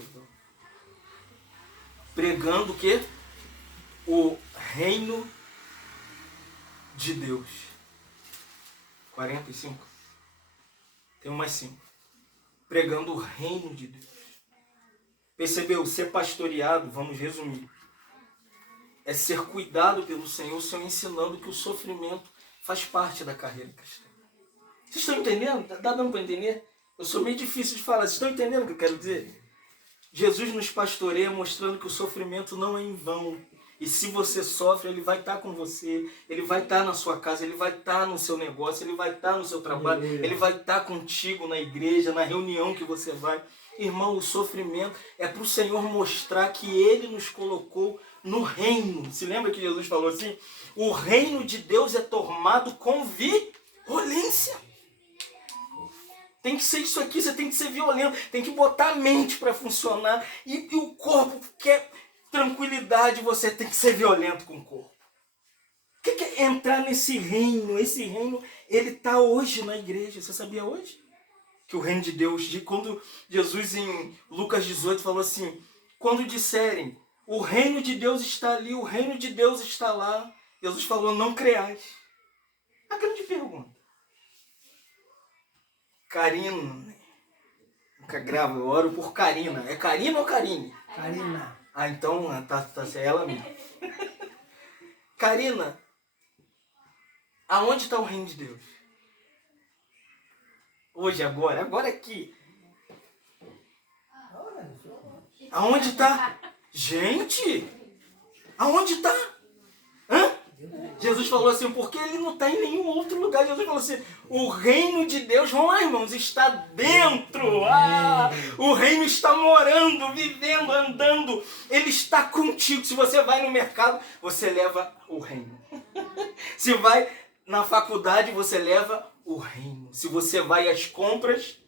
Pregando o quê? O reino de Deus. 45? Tem mais 5. Pregando o reino de Deus. Percebeu? Ser pastoreado, vamos resumir, é ser cuidado pelo Senhor, o Senhor ensinando que o sofrimento faz parte da carreira cristã. Vocês estão entendendo? Está dando para entender? Eu sou meio difícil de falar. Vocês estão entendendo o que eu quero dizer? Jesus nos pastoreia mostrando que o sofrimento não é em vão. E se você sofre, Ele vai estar com você, Ele vai estar na sua casa, Ele vai estar no seu negócio, Ele vai estar no seu trabalho, Ele vai estar contigo na igreja, na reunião que você vai. Irmão, o sofrimento é para o Senhor mostrar que Ele nos colocou no reino. Se lembra que Jesus falou assim? O reino de Deus é tomado com violência. Tem que ser isso aqui, você tem que ser violento, tem que botar a mente para funcionar. E o corpo quer tranquilidade, você tem que ser violento com o corpo. O que é entrar nesse reino? Esse reino, ele está hoje na igreja. Você sabia hoje? Que o reino de Deus, quando Jesus em Lucas 18 falou assim, quando disserem, o reino de Deus está ali, o reino de Deus está lá, Jesus falou, não creais. A grande pergunta. Karina, nunca gravo, eu oro por Karina. É Karina ou Karine? Karina. Ah, então tá ela mesmo. Karina, aonde está o reino de Deus? Hoje, agora aqui. Aonde está? Gente, aonde está? Hã? Jesus falou assim, porque ele não está em nenhum outro lugar. Jesus falou assim, o reino de Deus, vamos lá, irmãos, está dentro. O reino está morando, vivendo, andando. Ele está contigo. Se você vai no mercado, você leva o reino. Se vai na faculdade, você leva o reino. Se você vai às compras,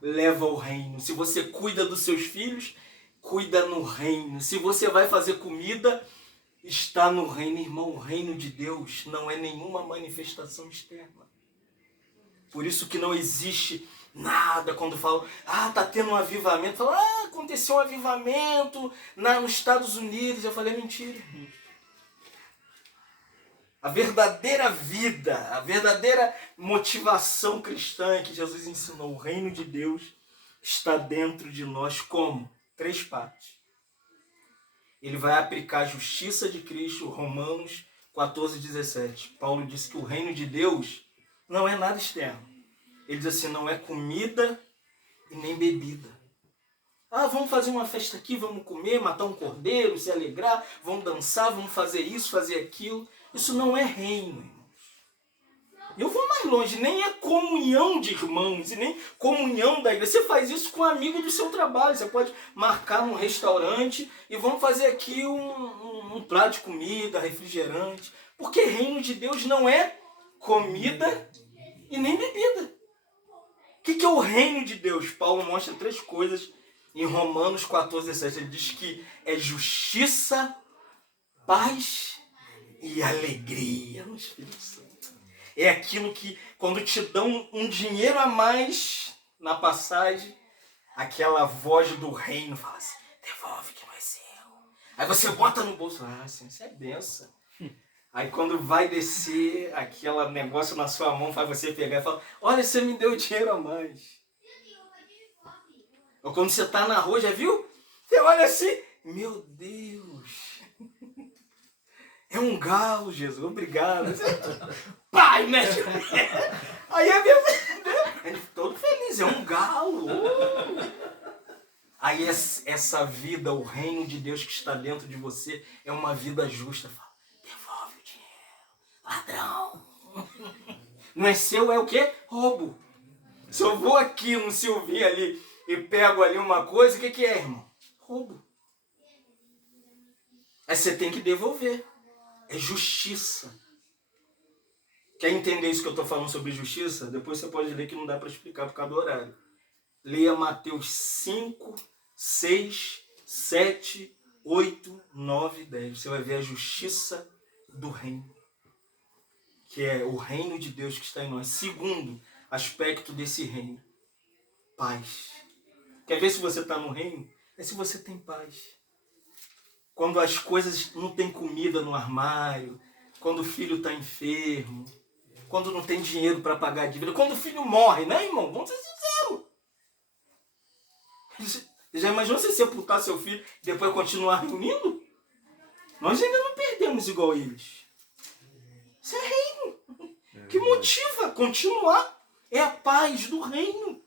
leva o reino. Se você cuida dos seus filhos, cuida no reino. Se você vai fazer comida, está no reino, irmão. O reino de Deus não é nenhuma manifestação externa. Por isso que não existe nada quando falam, tá tendo um avivamento. Falam, aconteceu um avivamento nos Estados Unidos. Eu falei, mentira. A verdadeira vida, a verdadeira motivação cristã que Jesus ensinou, o reino de Deus está dentro de nós como? 3 partes. Ele vai aplicar a justiça de Cristo, Romanos 14:17. Paulo disse que o reino de Deus não é nada externo. Ele diz assim, não é comida e nem bebida. Vamos fazer uma festa aqui, vamos comer, matar um cordeiro, se alegrar, vamos dançar, vamos fazer isso, fazer aquilo. Isso não é reino, irmãos. Eu vou mais longe, nem é comunhão de irmãos e nem comunhão da igreja. Você faz isso com um amigo do seu trabalho. Você pode marcar num restaurante e vamos fazer aqui um prato de comida, refrigerante. Porque reino de Deus não é comida e nem bebida. O que é o reino de Deus? Paulo mostra 3 coisas em Romanos 14:17. Ele diz que é justiça, paz e alegria no Espírito Santo. É aquilo que, quando te dão um dinheiro a mais na passagem, aquela voz do reino fala assim, devolve que não é seu. Aí você bota no bolso, assim, isso é benção. Aí quando vai descer, aquele negócio na sua mão faz você pegar e falar, olha, você me deu dinheiro a mais. Ou quando você está na rua, já viu? Você olha assim, meu Deus. É um galo, Jesus, obrigado. Pai, mexe. Aí a minha todo feliz, é um galo. essa vida, o reino de Deus que está dentro de você, é uma vida justa. Fala, devolve o dinheiro, ladrão. Não é seu, é o quê? Roubo. Se eu vou aqui no Silvinho ali e pego ali uma coisa, o que é, irmão? Roubo. Aí você tem que devolver. É justiça. Quer entender isso que eu estou falando sobre justiça? Depois você pode ler que não dá para explicar por causa do horário. Leia Mateus 5, 6, 7, 8, 9, 10. Você vai ver a justiça do reino. Que é o reino de Deus que está em nós. Segundo aspecto desse reino. Paz. Quer ver se você está no reino? É se você tem paz. Quando as coisas não tem comida no armário, quando o filho está enfermo, quando não tem dinheiro para pagar a dívida, quando o filho morre, né, irmão? Vamos ser sinceros. Já imaginou você sepultar seu filho e depois continuar reunindo? Nós ainda não perdemos igual eles. Isso é reino. Que motiva continuar é a paz do reino.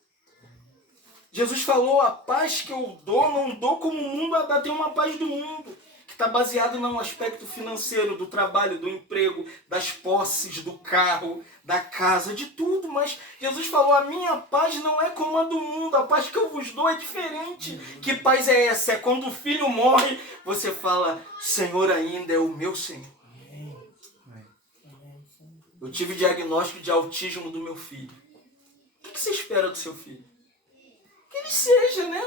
Jesus falou, a paz que eu dou, não dou como o mundo a dá, tem uma paz do mundo. Que está baseado no aspecto financeiro, do trabalho, do emprego, das posses, do carro, da casa, de tudo. Mas Jesus falou, a minha paz não é como a do mundo, a paz que eu vos dou é diferente. Que paz é essa? É quando o filho morre, você fala, Senhor ainda é o meu Senhor. Eu tive diagnóstico de autismo do meu filho. O que você espera do seu filho? Que ele seja, né?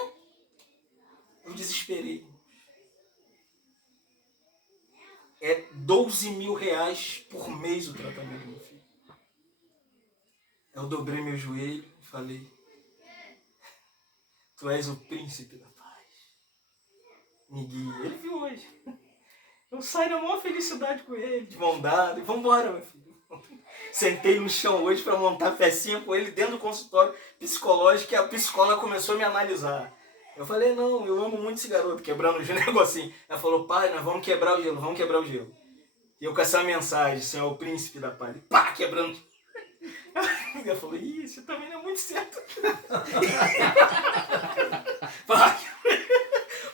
Eu desesperei. É 12 mil reais por mês o tratamento do meu filho. Eu dobrei meu joelho e falei, tu és o príncipe da paz. Me guia. Ele viu hoje. Eu saio na maior felicidade com ele, de mão dada, e vamos embora, meu filho. Sentei no chão hoje para montar pecinha com ele dentro do consultório psicológico, e a psicóloga começou a me analisar. Eu falei, não, eu amo muito esse garoto, quebrando o negocinho. Ela falou, pai, nós vamos quebrar o gelo, vamos quebrar o gelo. E eu com essa mensagem, Senhor, o príncipe da paz, pá, quebrando. Eu falei, isso também não é muito certo.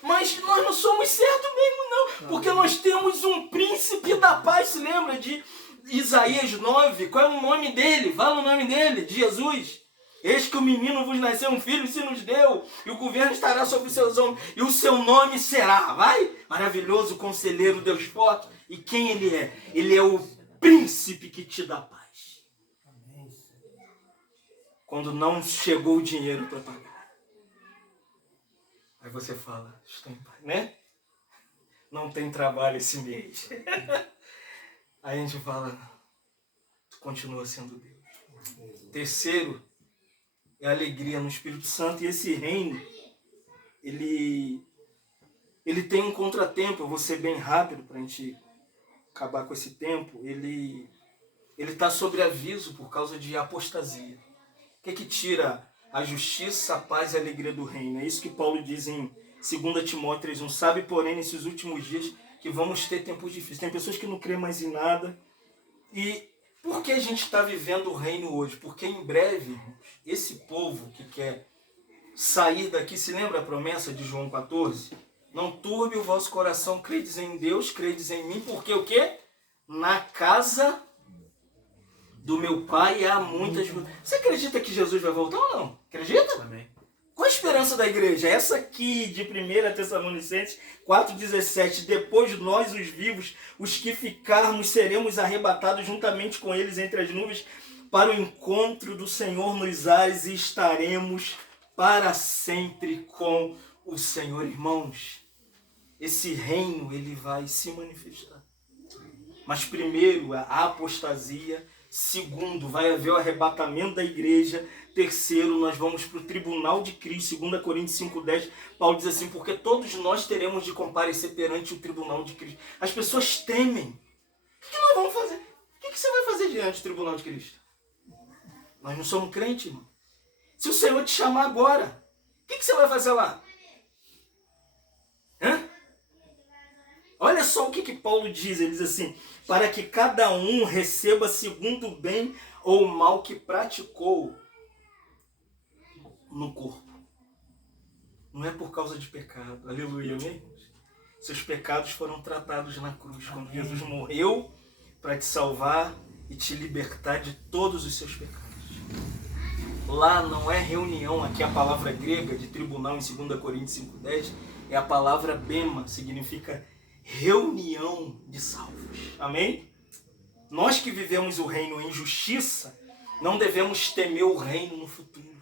Mas nós não somos certos mesmo, não. Porque nós temos um príncipe da paz, se lembra de Isaías 9? Qual é o nome dele? Fala o nome dele, de Jesus. Eis que o menino vos nasceu um filho, se nos deu, e o governo estará sobre os seus ombros, e o seu nome será, vai? Maravilhoso, conselheiro, Deus forte. E quem ele é? Ele é o príncipe que te dá paz. Quando não chegou o dinheiro para pagar. Aí você fala, estou em paz, né? Não tem trabalho esse mês. Aí a gente fala, tu continua sendo Deus. Terceiro, é a alegria no Espírito Santo. E esse reino, ele tem um contratempo. Eu vou ser bem rápido para a gente acabar com esse tempo. Ele está sobre aviso por causa de apostasia. O que tira a justiça, a paz e a alegria do reino? É isso que Paulo diz em 2 Timóteo 3:1. Sabe, porém, nesses últimos dias que vamos ter tempos difíceis. Tem pessoas que não creem mais em nada. E por que a gente está vivendo o reino hoje? Porque em breve, irmãos, esse povo que quer sair daqui, se lembra a promessa de João 14? Não turbe o vosso coração, credes em Deus, credes em mim, porque o quê? Na casa do meu pai há muitas... Você acredita que Jesus vai voltar ou não? Acredita? Amém. Qual a esperança da igreja? Essa aqui de 1 Tessalonicenses 4,17. Depois nós, os vivos, os que ficarmos, seremos arrebatados juntamente com eles entre as nuvens para o encontro do Senhor nos ares e estaremos para sempre com o Senhor. Irmãos, esse reino ele vai se manifestar. Mas primeiro, a apostasia. Segundo, vai haver o arrebatamento da igreja. Terceiro, nós vamos para o tribunal de Cristo. 2 Coríntios 5:10, Paulo diz assim, porque todos nós teremos de comparecer perante o tribunal de Cristo. As pessoas temem. O que nós vamos fazer? O que você vai fazer diante do tribunal de Cristo? Nós não somos crentes, irmão. Se o Senhor te chamar agora, o que você vai fazer lá? Hã? Olha só o que Paulo diz. Ele diz assim, para que cada um receba segundo o bem ou o mal que praticou no corpo. não é por causa de pecado. Aleluia, amém? Seus pecados foram tratados na cruz, quando Jesus morreu para te salvar e te libertar de todos os seus pecados. Lá não é reunião, aqui a palavra grega de tribunal em 2 Coríntios 5,10 é a palavra bema, significa reunião de salvos. Amém? Nós que vivemos o reino em justiça, não devemos temer o reino no futuro.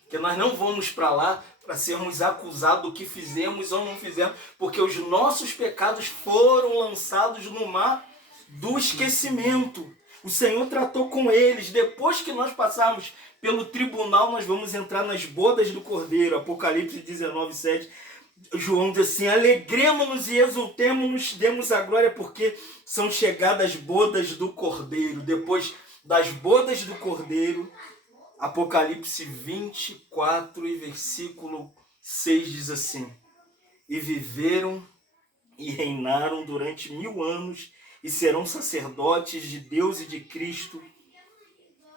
Porque nós não vamos para lá para sermos acusados do que fizemos ou não fizemos, porque os nossos pecados foram lançados no mar do esquecimento. O Senhor tratou com eles. Depois que nós passarmos pelo tribunal, nós vamos entrar nas bodas do Cordeiro. Apocalipse 19:7. João diz assim: alegremos-nos e exultemos-nos, demos a glória, porque são chegadas as bodas do Cordeiro. Depois das bodas do Cordeiro, Apocalipse 24 e versículo 6 diz assim: e viveram e reinaram durante 1000 anos, e serão sacerdotes de Deus e de Cristo,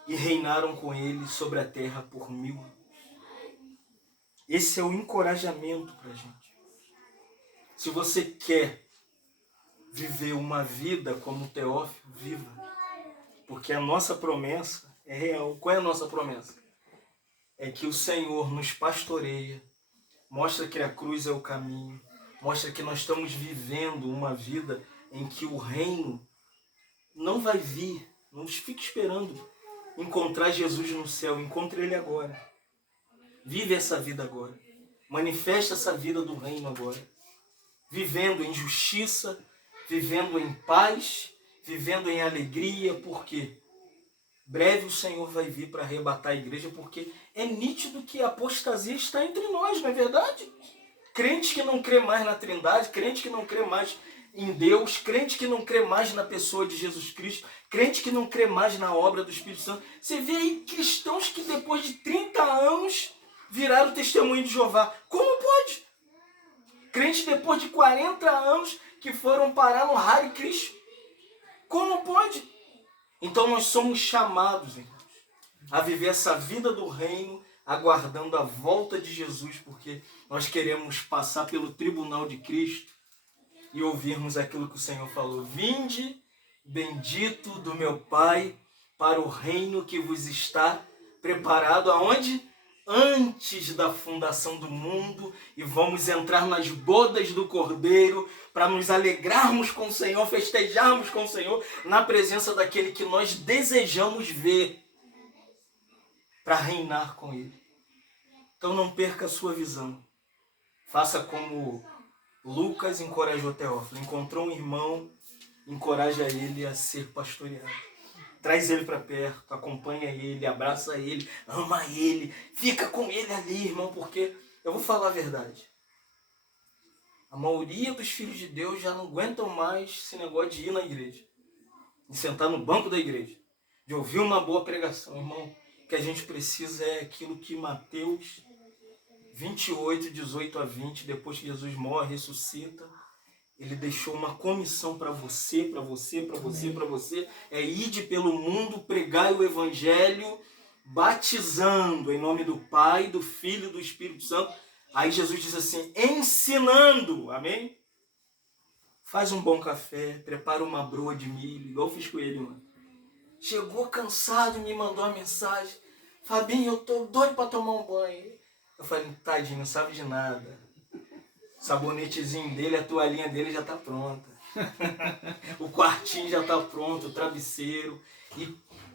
e reinaram com ele sobre a terra por 1000 anos. Esse é o encorajamento para a gente. Se você quer viver uma vida como Teófilo, viva. Porque a nossa promessa é real. Qual é a nossa promessa? É que o Senhor nos pastoreia, mostra que a cruz é o caminho, mostra que nós estamos vivendo uma vida em que o reino não vai vir. Não fique esperando encontrar Jesus no céu. Encontre Ele agora. Vive essa vida agora. Manifesta essa vida do reino agora. Vivendo em justiça, vivendo em paz, vivendo em alegria. Por quê? Breve o Senhor vai vir para arrebatar a igreja, porque é nítido que a apostasia está entre nós, não é verdade? Crente que não crê mais na Trindade, crente que não crê mais em Deus, crente que não crê mais na pessoa de Jesus Cristo, crente que não crê mais na obra do Espírito Santo. Você vê aí cristãos que depois de 30 anos viraram testemunho de Jeová. Como pode? Crente depois de 40 anos que foram parar no Hare Krishna. Como pode? Então nós somos chamados, irmãos, a viver essa vida do reino, aguardando a volta de Jesus, porque nós queremos passar pelo tribunal de Cristo e ouvirmos aquilo que o Senhor falou: vinde, bendito do meu Pai, para o reino que vos está preparado aonde? Antes da fundação do mundo, e vamos entrar nas bodas do Cordeiro para nos alegrarmos com o Senhor, festejarmos com o Senhor na presença daquele que nós desejamos ver, para reinar com Ele. Então não perca a sua visão. Faça como Lucas encorajou Teófilo. Encontrou um irmão, encoraja ele a ser pastoreado. Traz ele para perto, acompanha ele, abraça ele, ama ele, fica com ele ali, irmão, porque eu vou falar a verdade. A maioria dos filhos de Deus já não aguentam mais esse negócio de ir na igreja, de sentar no banco da igreja, de ouvir uma boa pregação, irmão. O que a gente precisa é aquilo que Mateus 28, 18 a 20, depois que Jesus morre, ressuscita, Ele deixou uma comissão para você, para você, para você, para você. É ide pelo mundo, pregai o evangelho, batizando em nome do Pai, do Filho e do Espírito Santo. Aí Jesus diz assim, ensinando, amém? Faz um bom café, prepara uma broa de milho, igual eu fiz com ele, mano. Chegou cansado, me mandou uma mensagem. Fabinho, eu tô doido para tomar um banho. Eu falei, tadinho, não sabe de nada. O sabonetezinho dele, a toalhinha dele já tá pronta. O quartinho já tá pronto, o travesseiro.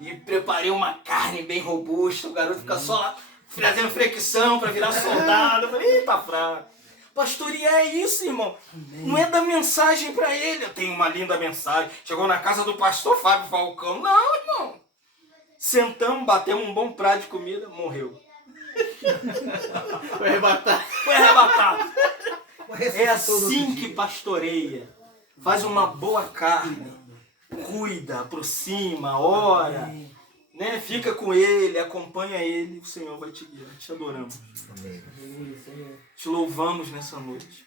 E preparei uma carne bem robusta. O garoto fica só lá fazendo flexão para virar soldado. Eu falei, tá fraco. Pastorear é isso, irmão. Não é dar mensagem para ele. Eu tenho uma linda mensagem. Chegou na casa do pastor Fábio Falcão. Não, irmão. Sentamos, batemos um bom prato de comida, morreu. Foi arrebatado. Foi arrebatado. É assim que pastoreia. Faz uma boa carne. Cuida, aproxima, ora. Né? Fica com ele, acompanha ele. O Senhor vai te guiar. Te adoramos. Amém. Te louvamos nessa noite.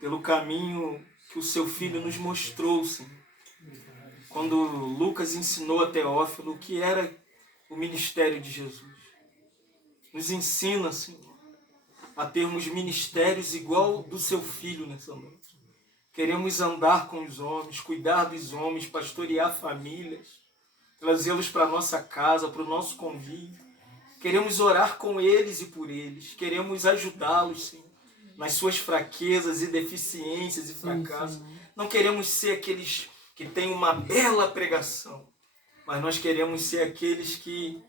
Pelo caminho que o seu Filho nos mostrou, Senhor. Quando Lucas ensinou a Teófilo o que era o ministério de Jesus. Nos ensina, Senhor, a termos ministérios igual do seu Filho nessa noite. Queremos andar com os homens, cuidar dos homens, pastorear famílias, trazê-los para a nossa casa, para o nosso convívio. Queremos orar com eles e por eles. Queremos ajudá-los, Senhor, nas suas fraquezas e deficiências e fracassos. Não queremos ser aqueles que têm uma bela pregação, mas nós queremos ser aqueles que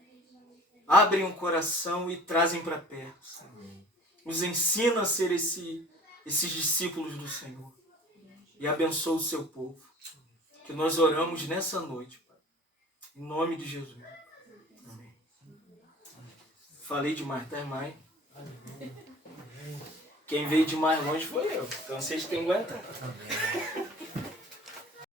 abrem o coração e trazem para perto, Senhor. Nos ensina a ser esses discípulos do Senhor. E abençoa o seu povo. Que nós oramos nessa noite, Pai. Em nome de Jesus. Amém. Falei demais, tá, mãe? Quem veio de mais longe foi eu. Então vocês têm que aguentar.